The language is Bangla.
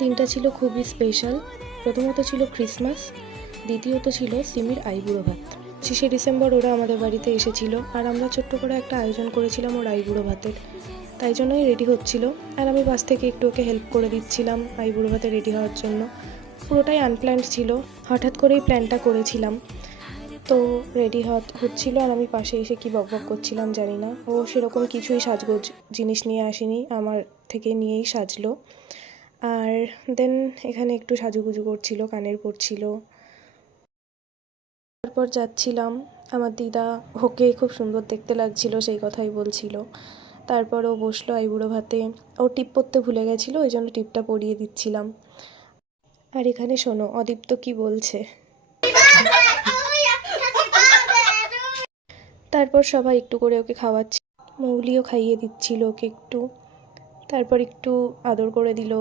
দিনটা ছিল খুবই স্পেশাল। প্রথমত ছিল ক্রিসমাস, দ্বিতীয়ত ছিল সিমির আইবুড়ো ভাত। 25শে ডিসেম্বর ওরা আমাদের বাড়িতে এসেছিল, আর আমরা ছোট্ট করে একটা আয়োজন করেছিলাম ওর আইবুড়ো ভাতের। তাই জন্যই রেডি হচ্ছিল, আর আমি পাশ থেকে একটু ওকে হেল্প করে দিচ্ছিলাম আইবুড়ো ভাতে রেডি হওয়ার জন্য। পুরোটাই আনপ্ল্যান্ড ছিল, হঠাৎ করেই প্ল্যানটা করেছিলাম। তো রেডি হচ্ছিল, আর আমি পাশে এসে কি বকবক করছিলাম জানি না। ও সেরকম কিছুই সাজগোজ জিনিস নিয়ে আসেনি, আমার থেকে নিয়েই সাজলো। আর দেন এখানে একটু সাজুগুজু করছিল, কানের পরছিল। তারপর যাচ্ছিলাম, আমার দিদা ওকে খুব সুন্দর দেখতে লাগছিল সেই কথাই বলছিল। তারপর ও বসলো আইবুড়ো ভাতে। ও টিপ পরতে ভুলে গেছিলো, ওই জন্য টিপটা পরিয়ে দিচ্ছিলাম। আর এখানে শোনো অদীপ্ত কি বলছে। তারপর সবাই একটু করে ওকে খাওয়াচ্ছে, মৌলিও খাইয়ে দিচ্ছিল ওকে একটু। তারপর একটু আদর করে দিল।